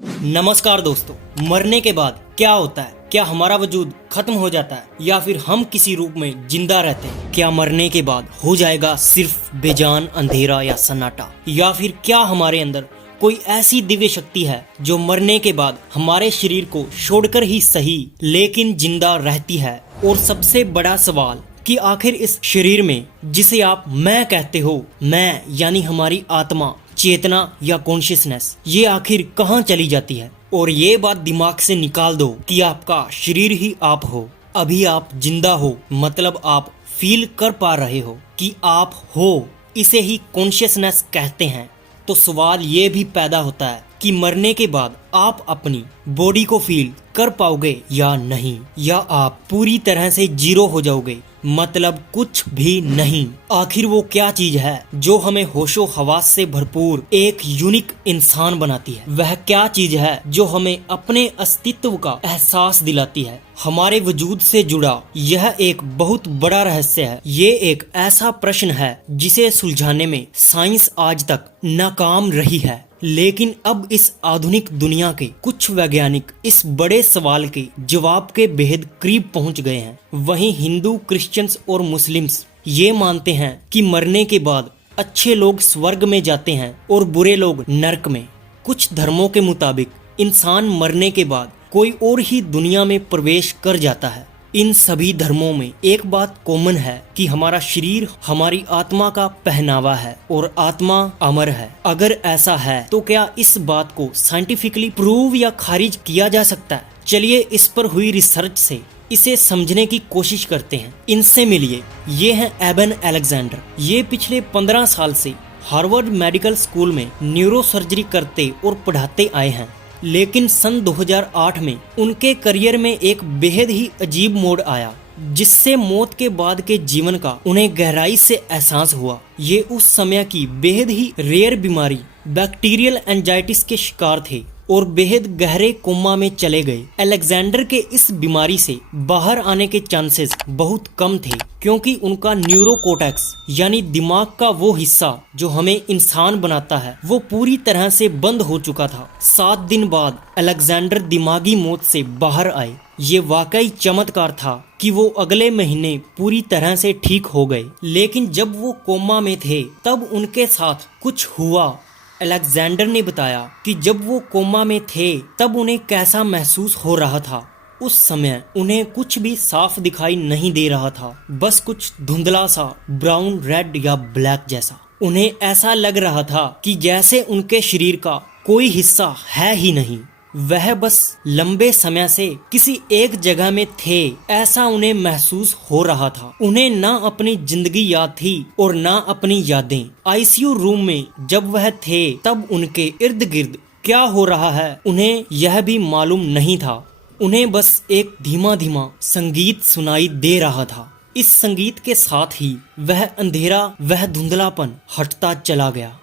नमस्कार दोस्तों। मरने के बाद क्या होता है? क्या हमारा वजूद खत्म हो जाता है या फिर हम किसी रूप में जिंदा रहते हैं? क्या मरने के बाद हो जाएगा सिर्फ बेजान अंधेरा या सन्नाटा, या फिर क्या हमारे अंदर कोई ऐसी दिव्य शक्ति है जो मरने के बाद हमारे शरीर को छोड़कर ही सही लेकिन जिंदा रहती है? और सबसे बड़ा सवाल कि आखिर इस शरीर में जिसे आप मैं कहते हो, मैं यानी हमारी आत्मा, चेतना या कॉन्शियसनेस, ये आखिर कहाँ चली जाती है? और ये बात दिमाग से निकाल दो कि आपका शरीर ही आप हो। अभी आप जिंदा हो, मतलब आप फील कर पा रहे हो कि आप हो, इसे ही कॉन्शियसनेस कहते हैं। तो सवाल ये भी पैदा होता है कि मरने के बाद आप अपनी बॉडी को फील कर पाओगे या नहीं, या आप पूरी तरह से जीरो हो जाओगे, मतलब कुछ भी नहीं। आखिर वो क्या चीज है जो हमें होशो हवास से भरपूर एक यूनिक इंसान बनाती है? वह क्या चीज है जो हमें अपने अस्तित्व का एहसास दिलाती है? हमारे वजूद से जुड़ा यह एक बहुत बड़ा रहस्य है। ये एक ऐसा प्रश्न है जिसे सुलझाने में साइंस आज तक नाकाम रही है, लेकिन अब इस आधुनिक दुनिया के कुछ वैज्ञानिक इस बड़े सवाल के जवाब के बेहद करीब पहुंच गए हैं। वहीं हिंदू, क्रिश्चियंस और मुस्लिम्स ये मानते हैं कि मरने के बाद अच्छे लोग स्वर्ग में जाते हैं और बुरे लोग नरक में। कुछ धर्मों के मुताबिक इंसान मरने के बाद कोई और ही दुनिया में प्रवेश कर जाता है। इन सभी धर्मों में एक बात कॉमन है कि हमारा शरीर हमारी आत्मा का पहनावा है और आत्मा अमर है। अगर ऐसा है तो क्या इस बात को साइंटिफिकली प्रूव या खारिज किया जा सकता है? चलिए इस पर हुई रिसर्च से इसे समझने की कोशिश करते हैं। इनसे मिलिए, ये हैं एबन अलेक्जेंडर। ये पिछले 15 साल से हार्वर्ड मेडिकल स्कूल में न्यूरो सर्जरी करते और पढ़ाते आए हैं, लेकिन सन 2008 में उनके करियर में एक बेहद ही अजीब मोड़ आया, जिससे मौत के बाद के जीवन का उन्हें गहराई से एहसास हुआ। ये उस समय की बेहद ही रेयर बीमारी बैक्टीरियल एंजाइटिस के शिकार थे और बेहद गहरे कोमा में चले गए। अलेक्जेंडर के इस बीमारी से बाहर आने के चांसेस बहुत कम थे, क्योंकि उनका न्यूरोकोर्टेक्स यानी दिमाग का वो हिस्सा जो हमें इंसान बनाता है, वो पूरी तरह से बंद हो चुका था। 7 दिन बाद अलेक्जेंडर दिमागी मौत से बाहर आए। ये वाकई चमत्कार था कि वो अगले महीने पूरी तरह से ठीक हो गए, लेकिन जब वो कोमा में थे तब उनके साथ कुछ हुआ। अलेक्जेंडर ने बताया कि जब वो कोमा में थे तब उन्हें कैसा महसूस हो रहा था। उस समय उन्हें कुछ भी साफ दिखाई नहीं दे रहा था, बस कुछ धुंधला सा ब्राउन, रेड या ब्लैक जैसा। उन्हें ऐसा लग रहा था कि जैसे उनके शरीर का कोई हिस्सा है ही नहीं, वह बस लंबे समय से किसी एक जगह में थे, ऐसा उन्हें महसूस हो रहा था। उन्हें ना अपनी जिंदगी याद थी और ना अपनी यादें। आईसीयू रूम में जब वह थे तब उनके इर्द गिर्द क्या हो रहा है उन्हें यह भी मालूम नहीं था। उन्हें बस एक धीमा धीमा संगीत सुनाई दे रहा था। इस संगीत के साथ ही वह अंधेरा, वह धुंधलापन हटता चला गया।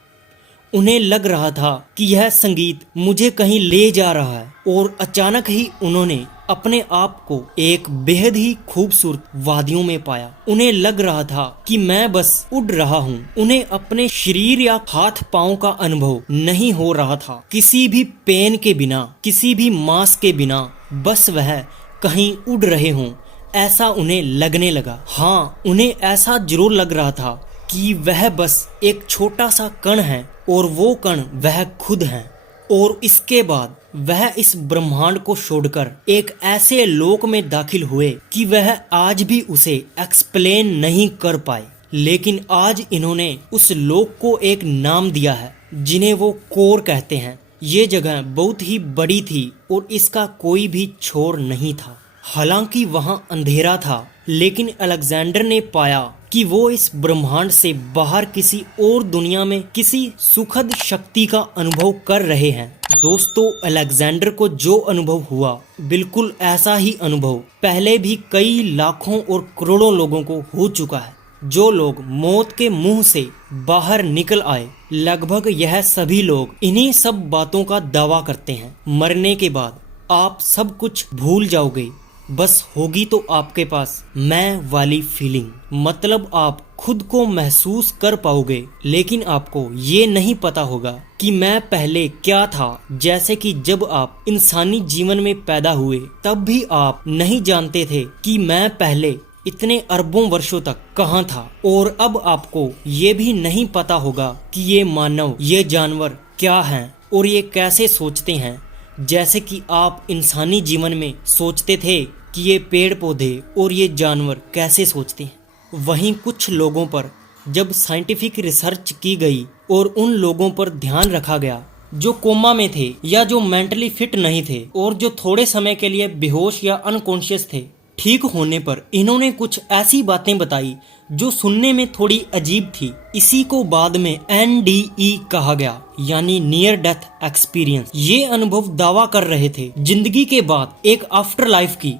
उन्हें लग रहा था कि यह संगीत मुझे कहीं ले जा रहा है, और अचानक ही उन्होंने अपने आप को एक बेहद ही खूबसूरत वादियों में पाया। उन्हें लग रहा था कि मैं बस उड़ रहा हूँ। उन्हें अपने शरीर या हाथ पांव का अनुभव नहीं हो रहा था, किसी भी पेन के बिना, किसी भी मांस के बिना, बस वह कहीं उड़ रहे हों, ऐसा उन्हें लगने लगा। हाँ, उन्हें ऐसा जरूर लग रहा था कि वह बस एक छोटा सा कण है और वो कण वह खुद है। और इसके बाद वह इस ब्रह्मांड को छोड़कर एक ऐसे लोक में दाखिल हुए कि वह आज भी उसे एक्सप्लेन नहीं कर पाए। लेकिन आज इन्होंने उस लोक को एक नाम दिया है, जिन्हें वो कोर कहते हैं। ये जगह बहुत ही बड़ी थी और इसका कोई भी छोर नहीं था। हालांकि वहां अंधेरा था, लेकिन अलेक्जेंडर ने पाया कि वो इस ब्रह्मांड से बाहर किसी और दुनिया में किसी सुखद शक्ति का अनुभव कर रहे हैं। दोस्तों, अलेक्जेंडर को जो अनुभव हुआ, बिल्कुल ऐसा ही अनुभव पहले भी कई लाखों और करोड़ों लोगों को हो चुका है। जो लोग मौत के मुंह से बाहर निकल आए, लगभग यह सभी लोग इन्हीं सब बातों का दावा करते हैं। मरने के बाद आप सब कुछ भूल जाओगे, बस होगी तो आपके पास मैं वाली फीलिंग, मतलब आप खुद को महसूस कर पाओगे, लेकिन आपको ये नहीं पता होगा कि मैं पहले क्या था। जैसे कि जब आप इंसानी जीवन में पैदा हुए तब भी आप नहीं जानते थे कि मैं पहले इतने अरबों वर्षों तक कहाँ था, और अब आपको ये भी नहीं पता होगा कि ये मानव, ये जानवर क्या हैं और ये कैसे सोचते हैं। जैसे कि आप इंसानी जीवन में सोचते थे कि ये पेड़ पौधे और ये जानवर कैसे सोचते हैं, वहीं कुछ लोगों पर जब साइंटिफिक रिसर्च की गई और उन लोगों पर ध्यान रखा गया जो कोमा में थे या जो मेंटली फिट नहीं थे और जो थोड़े समय के लिए बेहोश या अनकॉन्शियस थे, ठीक होने पर इन्होंने कुछ ऐसी बातें बताई जो सुनने में थोड़ी अजीब थी। इसी को बाद में NDE कहा गया, यानी नियर डेथ एक्सपीरियंस। ये अनुभव दावा कर रहे थे जिंदगी के बाद एक आफ्टर लाइफ की।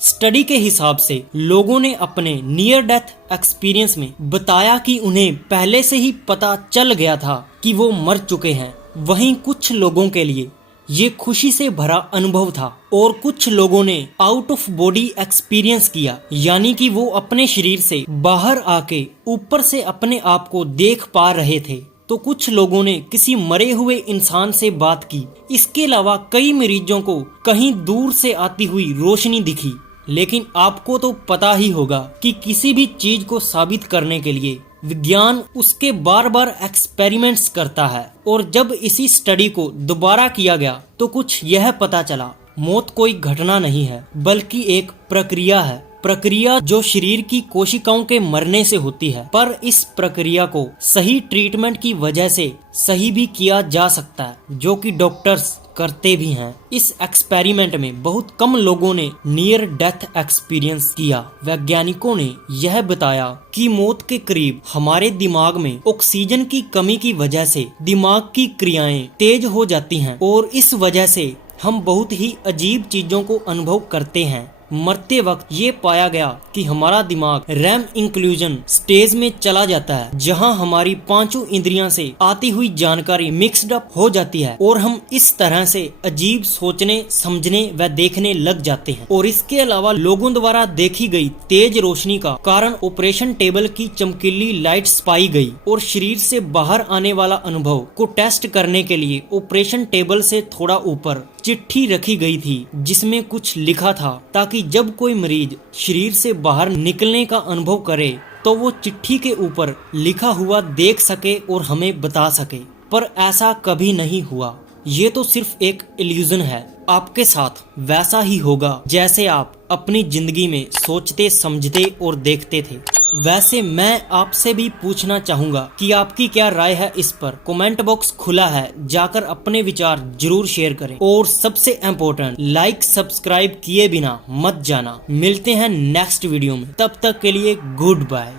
स्टडी के हिसाब से लोगों ने अपने नियर डेथ एक्सपीरियंस में बताया कि उन्हें पहले से ही पता चल गया था कि वो मर चुके हैं। वहीं कुछ लोगों के लिए ये खुशी से भरा अनुभव था और कुछ लोगों ने आउट ऑफ बॉडी एक्सपीरियंस किया, यानी कि वो अपने शरीर से बाहर आके ऊपर से अपने आप को देख पा रहे थे। तो कुछ लोगों ने किसी मरे हुए इंसान से बात की। इसके अलावा कई मरीजों को कहीं दूर से आती हुई रोशनी दिखी। लेकिन आपको तो पता ही होगा कि किसी भी चीज को साबित करने के लिए विज्ञान उसके बार बार एक्सपेरिमेंट्स करता है, और जब इसी स्टडी को दोबारा किया गया तो कुछ यह पता चला, मौत कोई घटना नहीं है बल्कि एक प्रक्रिया है। प्रक्रिया जो शरीर की कोशिकाओं के मरने से होती है, पर इस प्रक्रिया को सही ट्रीटमेंट की वजह से सही भी किया जा सकता है, जो कि डॉक्टर्स करते भी हैं। इस एक्सपेरिमेंट में बहुत कम लोगों ने नियर डेथ एक्सपीरियंस किया। वैज्ञानिकों ने यह बताया कि मौत के करीब हमारे दिमाग में ऑक्सीजन की कमी की वजह से दिमाग की क्रियाएं तेज हो जाती हैं, और इस वजह से हम बहुत ही अजीब चीजों को अनुभव करते हैं। मरते वक्त ये पाया गया कि हमारा दिमाग रैम इंक्लूजन स्टेज में चला जाता है, जहां हमारी पांचों इंद्रियां से आती हुई जानकारी मिक्सड अप हो जाती है और हम इस तरह से अजीब सोचने, समझने व देखने लग जाते हैं। और इसके अलावा लोगों द्वारा देखी गई तेज रोशनी का कारण ऑपरेशन टेबल की चमकीली लाइट्स पाई गई, और शरीर से बाहर आने वाला अनुभव को टेस्ट करने के लिए ऑपरेशन टेबल से थोड़ा ऊपर चिट्ठी रखी गई थी जिसमें कुछ लिखा था, ताकि जब कोई मरीज शरीर से बाहर निकलने का अनुभव करे तो वो चिट्ठी के ऊपर लिखा हुआ देख सके और हमें बता सके। पर ऐसा कभी नहीं हुआ। ये तो सिर्फ एक इल्यूजन है। आपके साथ वैसा ही होगा जैसे आप अपनी जिंदगी में सोचते, समझते और देखते थे। वैसे मैं आपसे भी पूछना चाहूंगा कि आपकी क्या राय है इस पर। कमेंट बॉक्स खुला है, जाकर अपने विचार जरूर शेयर करें, और सबसे इम्पोर्टेंट लाइक सब्सक्राइब किए बिना मत जाना। मिलते हैं नेक्स्ट वीडियो में, तब तक के लिए गुड बाय।